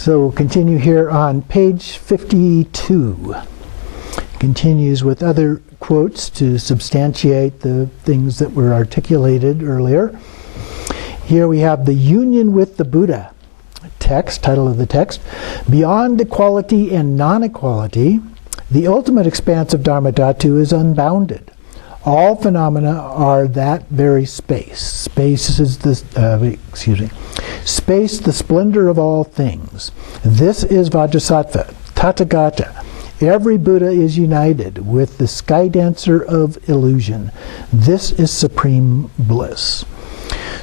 So we'll continue here on page 52. Continues with other quotes to substantiate the things that were articulated earlier. Here we have the union with the Buddha text, title of the text. Beyond equality and non-equality, the ultimate expanse of Dharma Dhatu is unbounded. All phenomena are that very space. Space is space, the splendor of all things. This is Vajrasattva, Tathagata. Every Buddha is united with the sky dancer of illusion. This is supreme bliss.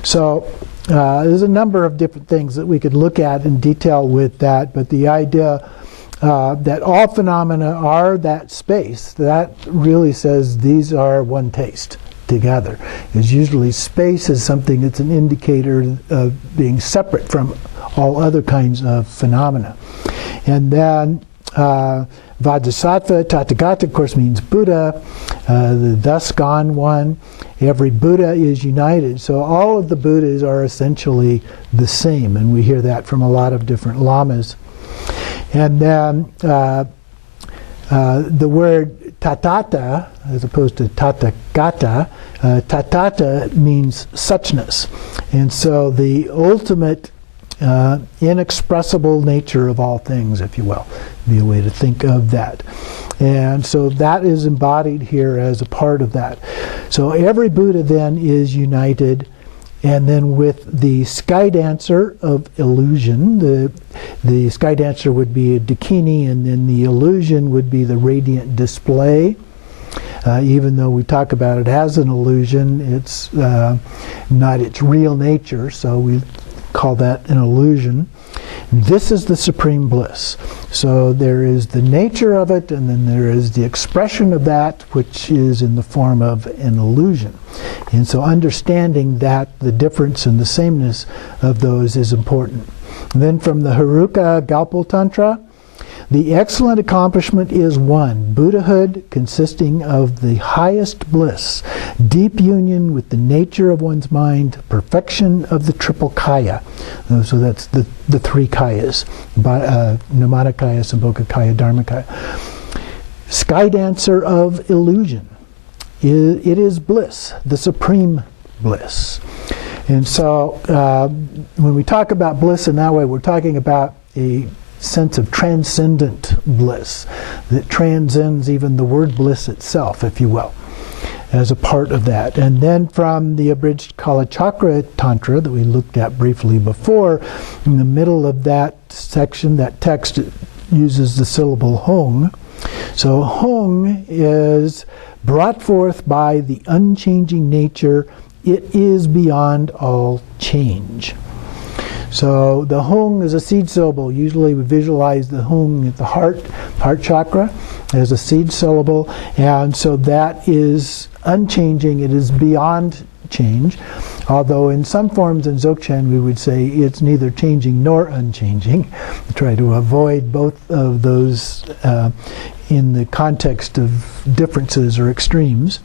So there's a number of different things that we could look at in detail with that, but the idea that all phenomena are that space, that really says these are one taste together. Because usually space is something that's an indicator of being separate from all other kinds of phenomena. And then Vajrasattva, Tathagata, of course, means Buddha, the thus gone one. Every Buddha is united. So all of the Buddhas are essentially the same, and we hear that from a lot of different lamas. And then the word tatata, as opposed to tathagata, tatata means suchness. And so the ultimate inexpressible nature of all things, if you will, be a way to think of that. And so that is embodied here as a part of that. So every Buddha then is united, and then with the sky dancer of illusion, the sky dancer would be a Dakini, and then the illusion would be the radiant display. Even though we talk about it as an illusion, it's not its real nature, so we call that an illusion. This is the supreme bliss. So there is the nature of it, and then there is the expression of that, which is in the form of an illusion. And so understanding that, the difference and the sameness of those is important. And then from the Haruka Galpo Tantra, the excellent accomplishment is one, Buddhahood consisting of the highest bliss, deep union with the nature of one's mind, perfection of the triple kaya. So that's the three kayas, Nirmanakaya, Sambhogakaya, Dharmakaya. Sky dancer of illusion. It is bliss, the supreme bliss. And so when we talk about bliss in that way, we're talking about a sense of transcendent bliss that transcends even the word bliss itself, if you will, as a part of that. And then from the abridged Kalachakra Tantra that we looked at briefly before, in the middle of that section, that text uses the syllable hong. So hong is brought forth by the unchanging nature. It is beyond all change. So the hong is a seed syllable. Usually we visualize the hong at the heart chakra as a seed syllable. And so that is unchanging. It is beyond change. Although in some forms in Dzogchen we would say it's neither changing nor unchanging. We try to avoid both of those in the context of differences or extremes.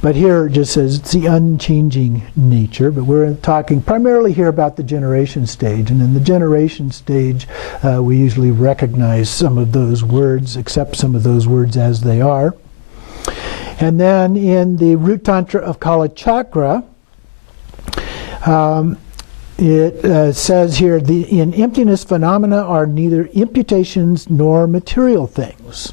But here it just says it's the unchanging nature, but we're talking primarily here about the generation stage. And in the generation stage, we usually recognize some of those words, accept some of those words as they are. And then in the root tantra of Kalachakra, it says here, in emptiness phenomena are neither imputations nor material things.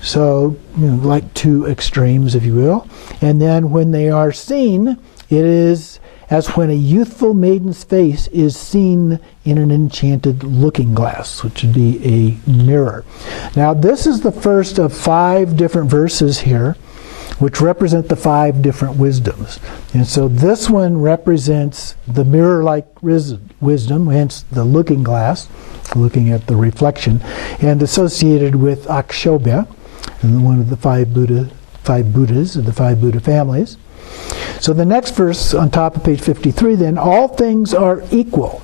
So, like two extremes, if you will. And then when they are seen, it is as when a youthful maiden's face is seen in an enchanted looking glass, which would be a mirror. Now, this is the first of 5 different verses here, which represent the 5 different wisdoms. And so this one represents the mirror-like wisdom, hence the looking glass, looking at the reflection, and associated with Akshobhya, and one of the 5 Buddhas of the 5 Buddha families. So the next verse on top of page 53 then, all things are equal.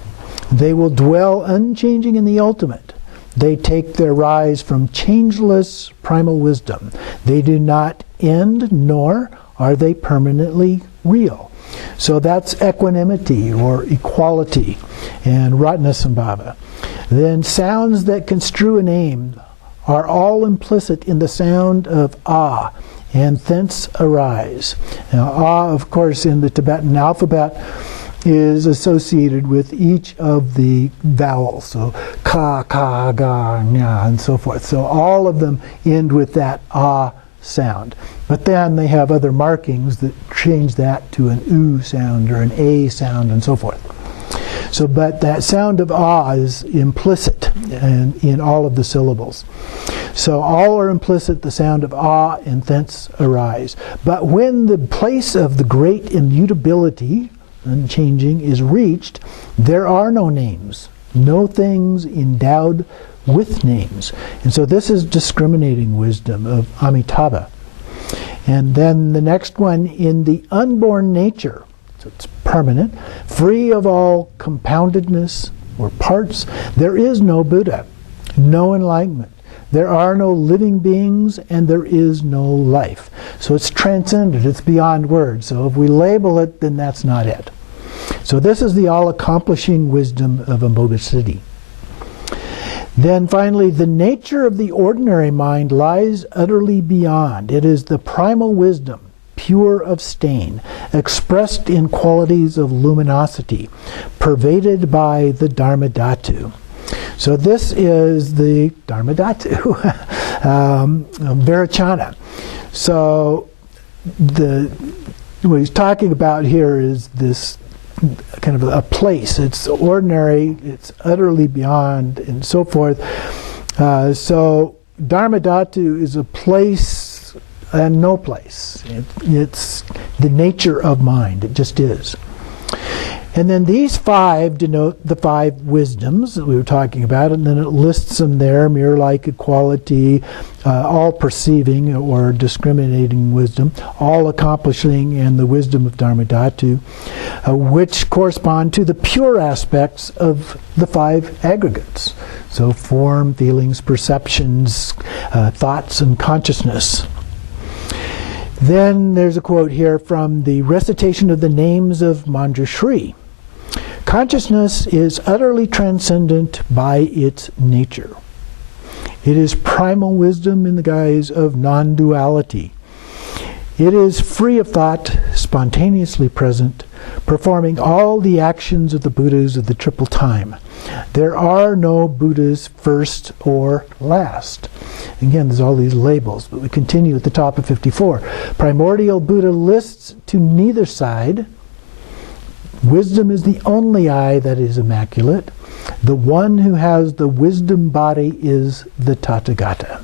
They will dwell unchanging in the ultimate. They take their rise from changeless primal wisdom. They do not end, nor are they permanently real. So that's equanimity or equality and Padmasambhava. Then sounds that construe a name are all implicit in the sound of ah, and thence arise. Now ah, of course, in the Tibetan alphabet is associated with each of the vowels. So ka, ka, ga, nya, and so forth. So all of them end with that ah sound. But then they have other markings that change that to an oo sound or an a sound and so forth. So, but that sound of ah is implicit in all of the syllables. So all are implicit, the sound of ah, and thence arise. But when the place of the great immutability, unchanging, is reached, there are no names, no things endowed with names. And so this is discriminating wisdom of Amitabha. And then the next one, in the unborn nature, so it's permanent, free of all compoundedness or parts, there is no Buddha, no enlightenment. There are no living beings and there is no life. So it's transcendent, it's beyond words. So if we label it, then that's not it. So this is the all-accomplishing wisdom of Bodhisattva. Then finally, the nature of the ordinary mind lies utterly beyond. It is the primal wisdom, pure of stain, expressed in qualities of luminosity, pervaded by the Dharmadhatu. So this is the Dharmadhatu, Vairochana. So what he's talking about here is this kind of a place. It's ordinary, it's utterly beyond, and so forth. So Dharmadhatu is a place and no place. It's the nature of mind. It just is. And then these five denote the five wisdoms that we were talking about, and then it lists them there: mirror-like equality, all perceiving or discriminating wisdom, all accomplishing, and the wisdom of Dharmadhatu, which correspond to the pure aspects of the five aggregates. So form, feelings, perceptions, thoughts, and consciousness. Then there's a quote here from the recitation of the names of Manjushri. Consciousness is utterly transcendent by its nature. It is primal wisdom in the guise of non-duality. It is free of thought, spontaneously present, performing all the actions of the Buddhas of the triple time. There are no Buddhas first or last. Again, there's all these labels, but we continue at the top of 54. Primordial Buddha lists to neither side. Wisdom is the only eye that is immaculate. The one who has the wisdom body is the Tathagata.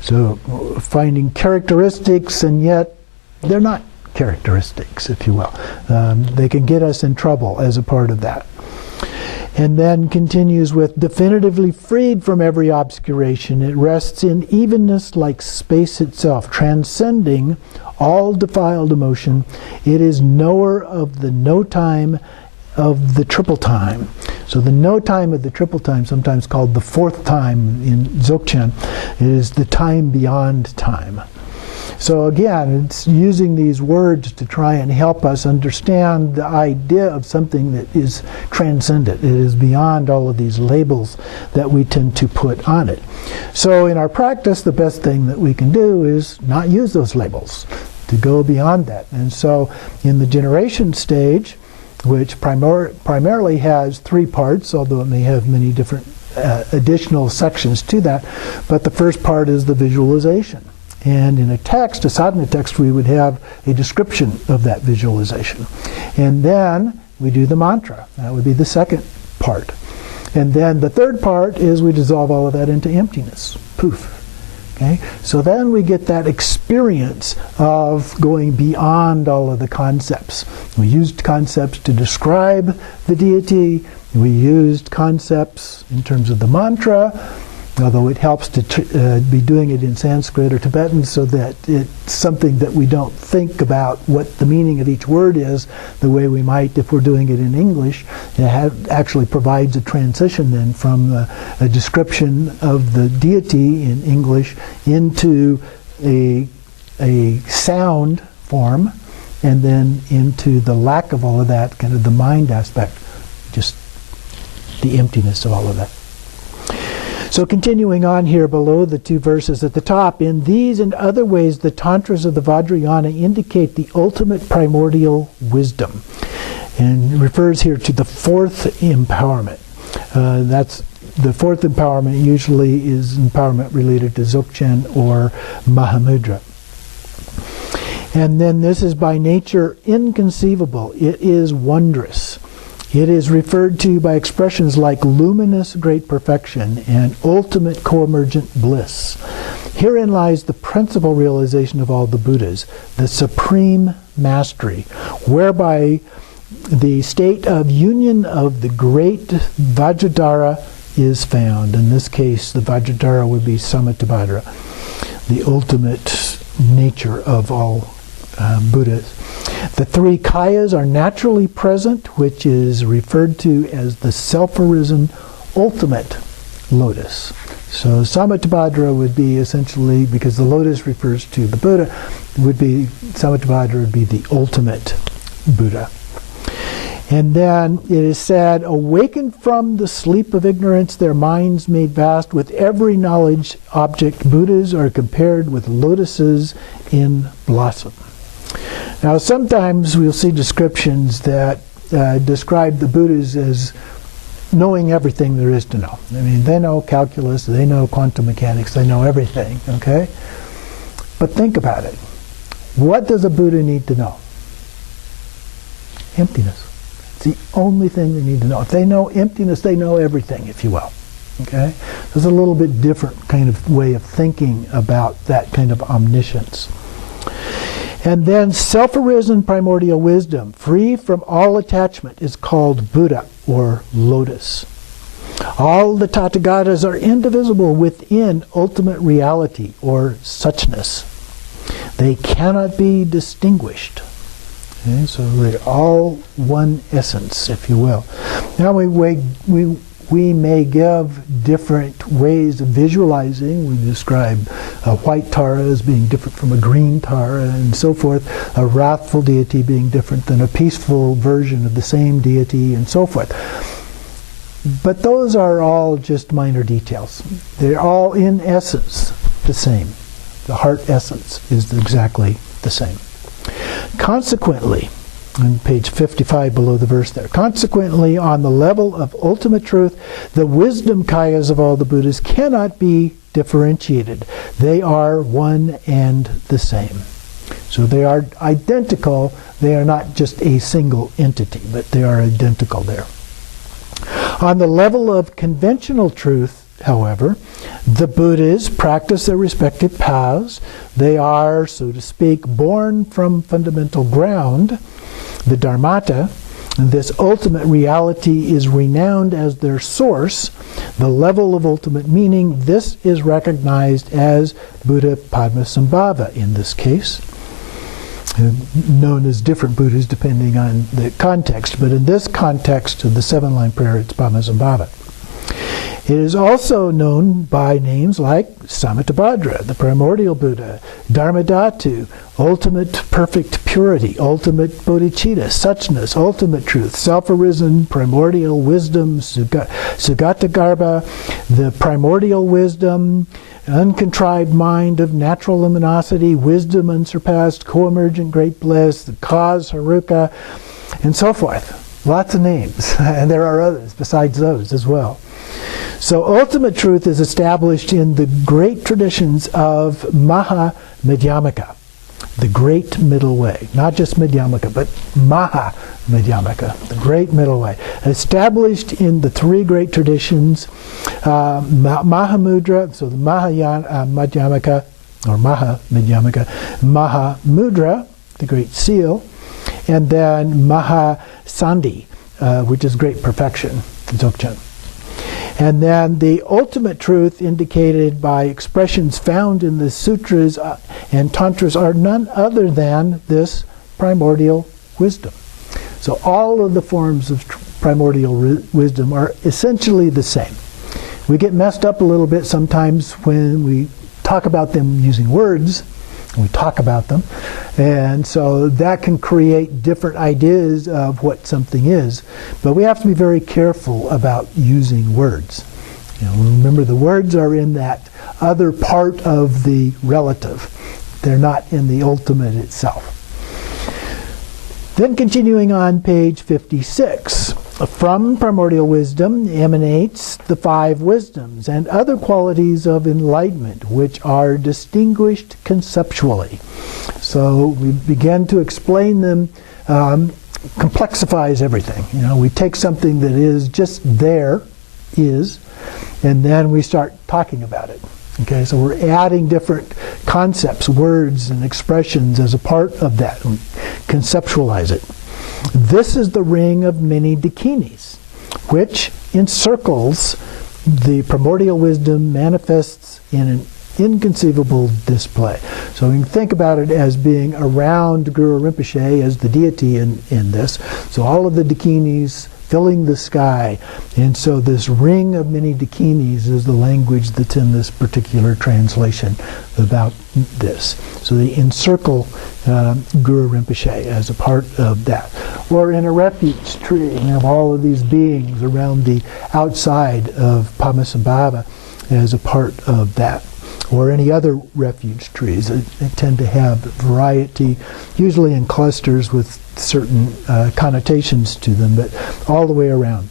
So finding characteristics, and yet they're not characteristics, if you will. They can get us in trouble as a part of that. And then continues with, definitively freed from every obscuration, it rests in evenness like space itself, transcending all defiled emotion. It is knower of the no time of the triple time. So the no time of the triple time, sometimes called the fourth time in Dzogchen, is the time beyond time. So again, it's using these words to try and help us understand the idea of something that is transcendent. It is beyond all of these labels that we tend to put on it. So in our practice, the best thing that we can do is not use those labels, to go beyond that. And so in the generation stage, which primarily has three parts, although it may have many different additional sections to that, but the first part is the visualization. And in a text, a sadhana text, we would have a description of that visualization. And then we do the mantra. That would be the second part. And then the third part is we dissolve all of that into emptiness. Poof. Okay? So then we get that experience of going beyond all of the concepts. We used concepts to describe the deity. We used concepts in terms of the mantra, although it helps to be doing it in Sanskrit or Tibetan so that it's something that we don't think about what the meaning of each word is the way we might if we're doing it in English. It actually provides a transition then from a description of the deity in English into a sound form and then into the lack of all of that, kind of the mind aspect, just the emptiness of all of that. So continuing on here below the two verses at the top, in these and other ways the Tantras of the Vajrayana indicate the ultimate primordial wisdom, and refers here to the fourth empowerment. That's the fourth empowerment usually is empowerment related to Dzogchen or Mahamudra. And then this is by nature inconceivable. It is wondrous. It is referred to by expressions like luminous great perfection and ultimate co-emergent bliss. Herein lies the principal realization of all the Buddhas, the supreme mastery, whereby the state of union of the great Vajradhara is found. In this case, the Vajradhara would be Samattabhadra, the ultimate nature of all Buddhas. The three kayas are naturally present, which is referred to as the self-arisen ultimate lotus. So Samattabhadra would be essentially, because the lotus refers to the Buddha, would be Samattabhadra would be the ultimate Buddha. And then it is said, awakened from the sleep of ignorance, their minds made vast with every knowledge object, Buddhas are compared with lotuses in blossom. Now sometimes we'll see descriptions that describe the Buddhas as knowing everything there is to know. I mean, they know calculus, they know quantum mechanics, they know everything, okay? But think about it. What does a Buddha need to know? Emptiness. It's the only thing they need to know. If they know emptiness, they know everything, if you will. Okay? There's a little bit different kind of way of thinking about that kind of omniscience. And then self-arisen primordial wisdom, free from all attachment, is called Buddha or Lotus. All the Tathagatas are indivisible within ultimate reality or suchness. They cannot be distinguished. Okay, so they're all one essence, if you will. Now we may give different ways of visualizing. We describe a white Tara as being different from a green Tara and so forth, a wrathful deity being different than a peaceful version of the same deity and so forth. But those are all just minor details. They're all in essence the same. The heart essence is exactly the same. Consequently, on page 55 below the verse there, consequently, on the level of ultimate truth, the wisdom kayas of all the Buddhas cannot be differentiated. They are one and the same. So they are identical. They are not just a single entity, but they are identical there. On the level of conventional truth, however, the Buddhas practice their respective paths. They are, so to speak, born from fundamental ground, the Dharmata. This ultimate reality is renowned as their source, the level of ultimate meaning. This is recognized as Buddha Padmasambhava in this case, known as different Buddhas depending on the context, but in this context of the seven-line prayer, it's Padmasambhava. It is also known by names like Samattabhadra, the primordial Buddha, Dharmadhatu, ultimate perfect purity, ultimate bodhicitta, suchness, ultimate truth, self-arisen, primordial wisdom, Sugatagarbha, the primordial wisdom, uncontrived mind of natural luminosity, wisdom unsurpassed, co-emergent great bliss, the cause Haruka, and so forth. Lots of names, and there are others besides those as well. So ultimate truth is established in the great traditions of Maha Madhyamaka, the great middle way. Not just Madhyamaka, but Maha Madhyamaka, the great middle way. Established in the three great traditions, Mahamudra, so the Madhyamaka, or Maha Madhyamaka, Mahamudra, the great seal, and then Mahasandhi, which is great perfection, Dzogchen. And then the ultimate truth indicated by expressions found in the sutras and tantras are none other than this primordial wisdom. So all of the forms of primordial wisdom are essentially the same. We get messed up a little bit sometimes when we talk about them using words. We talk about them. And so that can create different ideas of what something is. But we have to be very careful about using words. Remember, the words are in that other part of the relative. They're not in the ultimate itself. Then continuing on page 56, from primordial wisdom emanates the 5 wisdoms and other qualities of enlightenment which are distinguished conceptually. So we begin to explain them, complexifies everything. We take something that is just there, and then we start talking about it. Okay, so we're adding different concepts, words, and expressions as a part of that. We conceptualize it. This is the ring of many Dakinis, which encircles the primordial wisdom, manifests in an inconceivable display. So we can think about it as being around Guru Rinpoche as the deity in this. So all of the Dakinis filling the sky. And so this ring of many Dakinis is the language that's in this particular translation about this. So they encircle Guru Rinpoche as a part of that. Or in a refuge tree, you have all of these beings around the outside of Padmasambhava as a part of that. Or any other refuge trees. They tend to have variety, usually in clusters with certain connotations to them, but all the way around.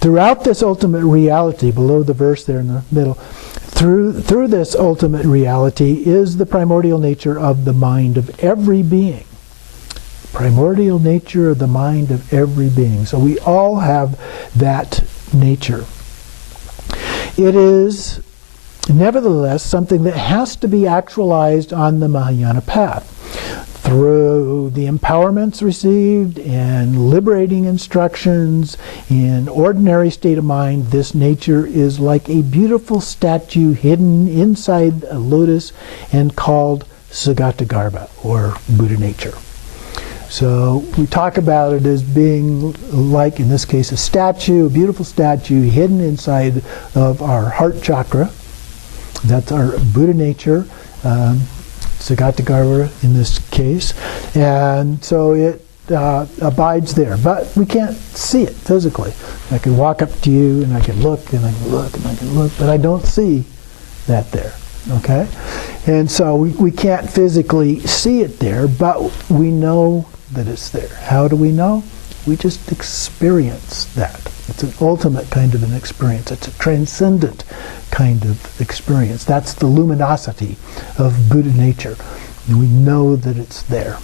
Throughout this ultimate reality, below the verse there in the middle, through this ultimate reality is the primordial nature of the mind of every being. Primordial nature of the mind of every being. So we all have that nature. It is nevertheless something that has to be actualized on the Mahayana path. Through the empowerments received and liberating instructions in ordinary state of mind, this nature is like a beautiful statue hidden inside a lotus and called Sagatagarbha, or Buddha nature. So we talk about it as being like, in this case, a statue, a beautiful statue hidden inside of our heart chakra. That's our Buddha nature. Sagatagarbha in this case, and so it abides there. But we can't see it physically. I can walk up to you and I can look and I can look and I can look, but I don't see that there. Okay? And so we can't physically see it there, but we know that it's there. How do we know? We just experience that. It's an ultimate kind of an experience. It's a transcendent kind of experience. That's the luminosity of Buddha nature. And we know that it's there.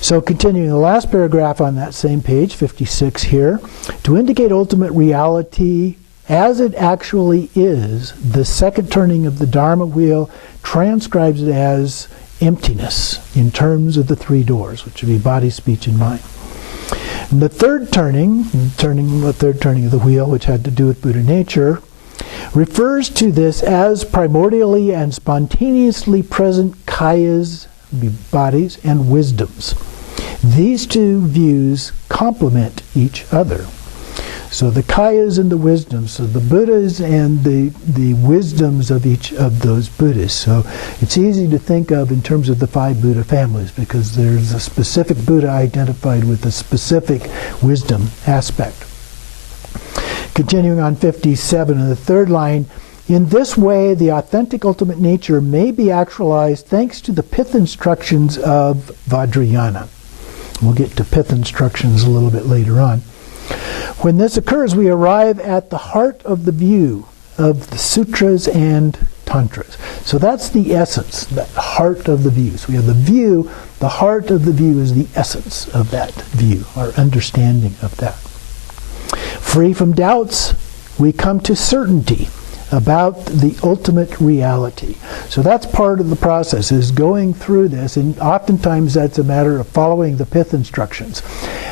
So continuing the last paragraph on that same page, 56 here, to indicate ultimate reality as it actually is, the second turning of the Dharma wheel transcribes it as emptiness in terms of the 3 doors, which would be body, speech, and mind. And the third turning of the wheel, which had to do with Buddha nature, refers to this as primordially and spontaneously present kayas, bodies, and wisdoms. These 2 views complement each other. So the kayas and the wisdoms, so the Buddhas and the wisdoms of each of those Buddhas. So it's easy to think of in terms of the 5 Buddha families, because there's a specific Buddha identified with a specific wisdom aspect. Continuing on 57 in the third line, in this way the authentic ultimate nature may be actualized thanks to the pith instructions of Vajrayana. We'll get to pith instructions a little bit later on. When this occurs, we arrive at the heart of the view of the sutras and tantras. So that's the essence, the heart of the view. So we have the view, the heart of the view is the essence of that view, our understanding of that. Free from doubts, we come to certainty about the ultimate reality. So that's part of the process, is going through this, and oftentimes that's a matter of following the pith instructions.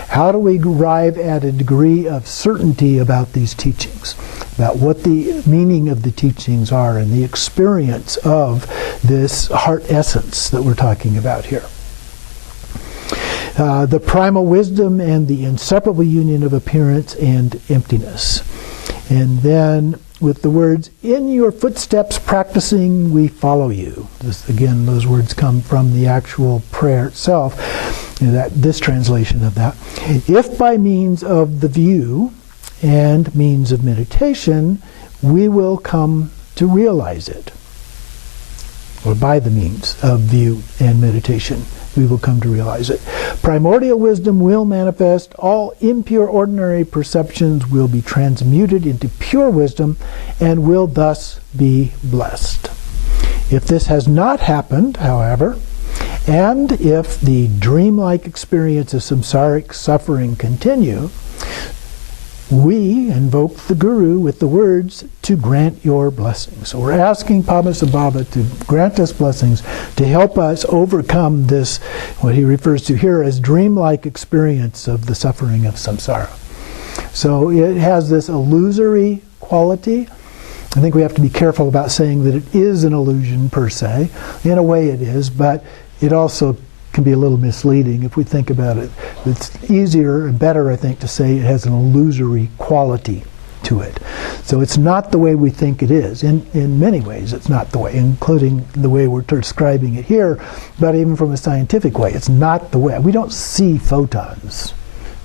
How do we arrive at a degree of certainty about these teachings, about what the meaning of the teachings are and the experience of this heart essence that we're talking about here? The primal wisdom and the inseparable union of appearance and emptiness. And then with the words, "In your footsteps practicing, we follow you." Again, those words come from the actual prayer itself, this translation of that. "If by means of the view and means of meditation, we will come to realize it." Or by the means of view and meditation, we will come to realize it. "Primordial wisdom will manifest. All impure ordinary perceptions will be transmuted into pure wisdom and will thus be blessed. If this has not happened, however, and if the dreamlike experience of samsaric suffering continue, we invoke the Guru with the words to grant your blessings." So we're asking Padmasambhava to grant us blessings to help us overcome this, what he refers to here as dreamlike experience of the suffering of samsara. So it has this illusory quality. I think we have to be careful about saying that it is an illusion per se. In a way it is, but it also can be a little misleading if we think about it. It's easier and better, I think, to say it has an illusory quality to it. So it's not the way we think it is. In many ways, it's not the way, including the way we're describing it here, but even from a scientific way, it's not the way. We don't see photons.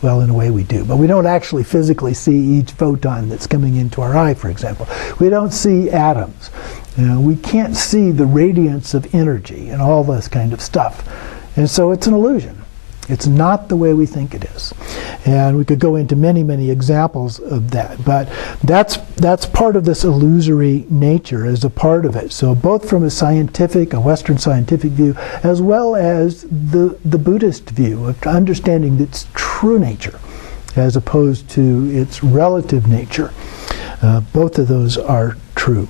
Well, in a way we do, but we don't actually physically see each photon that's coming into our eye, for example. We don't see atoms. We can't see the radiance of energy and all this kind of stuff. And so it's an illusion. It's not the way we think it is. And we could go into many, many examples of that. But that's part of this illusory nature as a part of it. So both from a Western scientific view, as well as the Buddhist view of understanding its true nature as opposed to its relative nature. Both of those are true.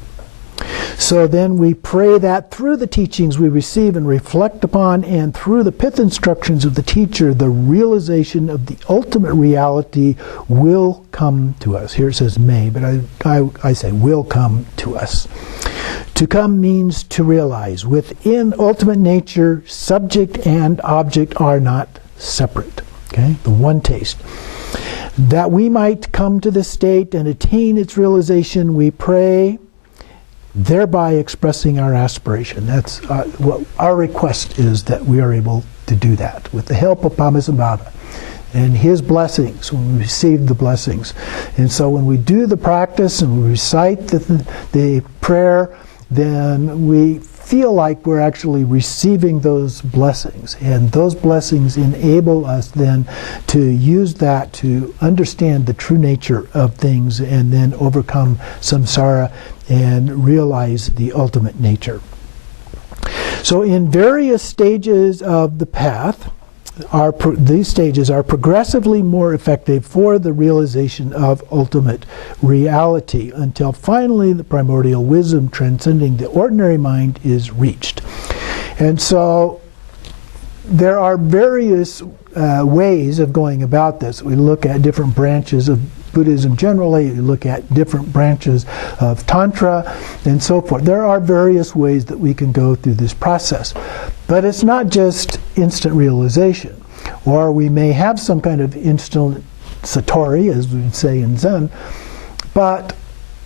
So then we pray that through the teachings we receive and reflect upon, and through the pith instructions of the teacher, the realization of the ultimate reality will come to us. Here it says may, but I say will come to us. To come means to realize. Within ultimate nature, subject and object are not separate. Okay, the one taste. That we might come to this state and attain its realization, we pray, thereby expressing our aspiration. That's what our request is, that we are able to do that with the help of Padmasambhava and his blessings, when we receive the blessings. And so when we do the practice and we recite the prayer, then we feel like we're actually receiving those blessings. And those blessings enable us then to use that to understand the true nature of things and then overcome samsara and realize the ultimate nature. So in various stages of the path, these stages are progressively more effective for the realization of ultimate reality, until finally the primordial wisdom transcending the ordinary mind is reached. And so there are various ways of going about this. We look at different branches of Buddhism generally, we look at different branches of Tantra and so forth. There are various ways that we can go through this process. But it's not just instant realization. Or we may have some kind of instant satori, as we would say in Zen, but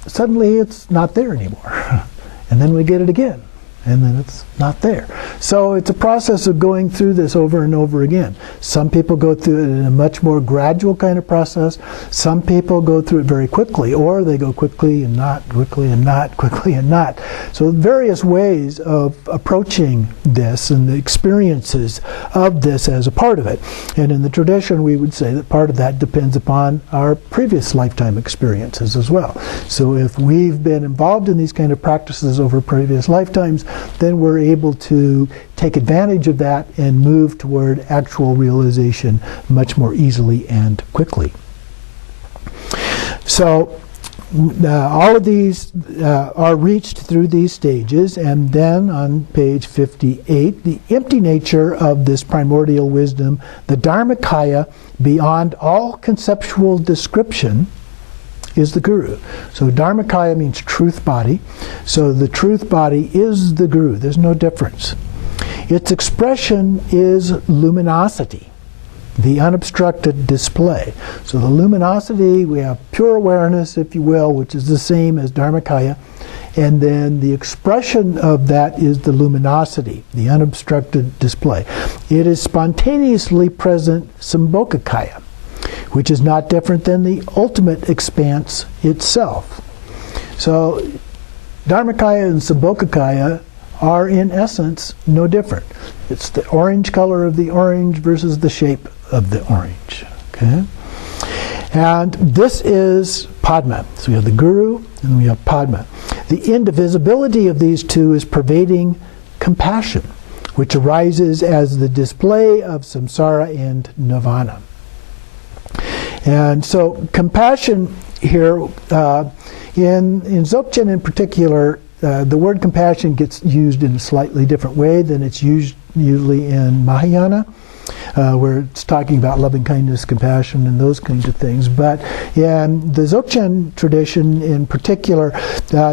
suddenly it's not there anymore. And then we get it again. And then it's not there. So it's a process of going through this over and over again. Some people go through it in a much more gradual kind of process. Some people go through it very quickly, or they go quickly and not, quickly and not, quickly and not. So various ways of approaching this and the experiences of this as a part of it. And in the tradition, we would say that part of that depends upon our previous lifetime experiences as well. So if we've been involved in these kind of practices over previous lifetimes, then we're able to take advantage of that and move toward actual realization much more easily and quickly. So all of these are reached through these stages, and then on page 58, the empty nature of this primordial wisdom, the Dharmakaya, beyond all conceptual description, is the Guru. So Dharmakaya means truth body. So the truth body is the Guru. There's no difference. Its expression is luminosity. the unobstructed display. So the luminosity, we have pure awareness, if you will, which is the same as Dharmakaya. And then the expression of that is the luminosity, the unobstructed display. It is spontaneously present Sambhogakaya, which is not different than the ultimate expanse itself. So Dharmakaya and Sambhogakaya are in essence no different. It's the orange color of the orange versus the shape of the orange. Okay? And this is Padma. So we have the Guru and we have Padma. The indivisibility of these two is pervading compassion, which arises as the display of samsara and nirvana. And so compassion here, in Dzogchen in particular, the word compassion gets used in a slightly different way than it's used usually in Mahayana, where it's talking about loving kindness, compassion, and those kinds of things. But in the Dzogchen tradition in particular,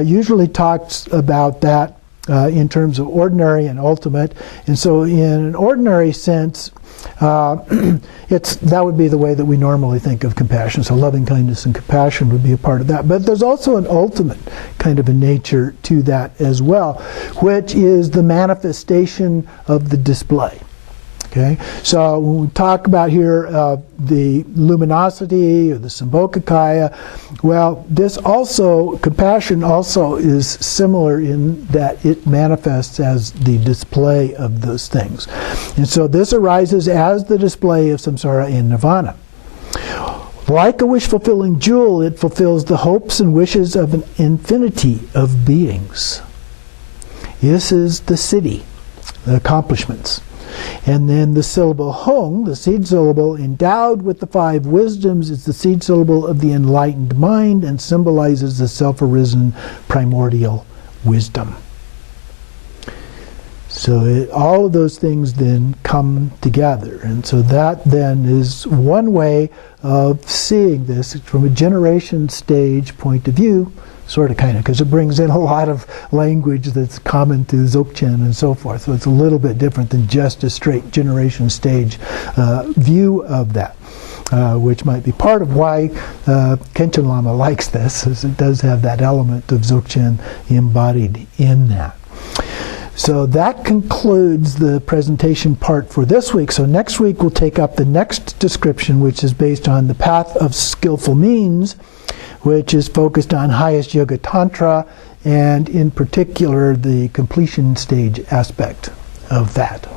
usually talks about that in terms of ordinary and ultimate. And so in an ordinary sense, that would be the way that we normally think of compassion. So loving kindness and compassion would be a part of that. But there's also an ultimate kind of a nature to that as well, which is the manifestation of the display. Okay, so when we talk about here the luminosity or the Sambhogakaya, well, this also, compassion also is similar in that it manifests as the display of those things. And so this arises as the display of samsara and nirvana. Like a wish-fulfilling jewel, it fulfills the hopes and wishes of an infinity of beings. This is the siddhi, the accomplishments. And then the syllable hung, the seed syllable, endowed with the five wisdoms, is the seed syllable of the enlightened mind and symbolizes the self-arisen primordial wisdom. So all of those things then come together. And so that then is one way of seeing this from a generation stage point of view, sort of, kind of, because it brings in a lot of language that's common to Dzogchen and so forth. So it's a little bit different than just a straight generation stage view of that, which might be part of why Khenchen Lama likes this, as it does have that element of Dzogchen embodied in that. So that concludes the presentation part for this week. So next week we'll take up the next description, which is based on the path of skillful means, which is focused on highest yoga tantra, and in particular the completion stage aspect of that.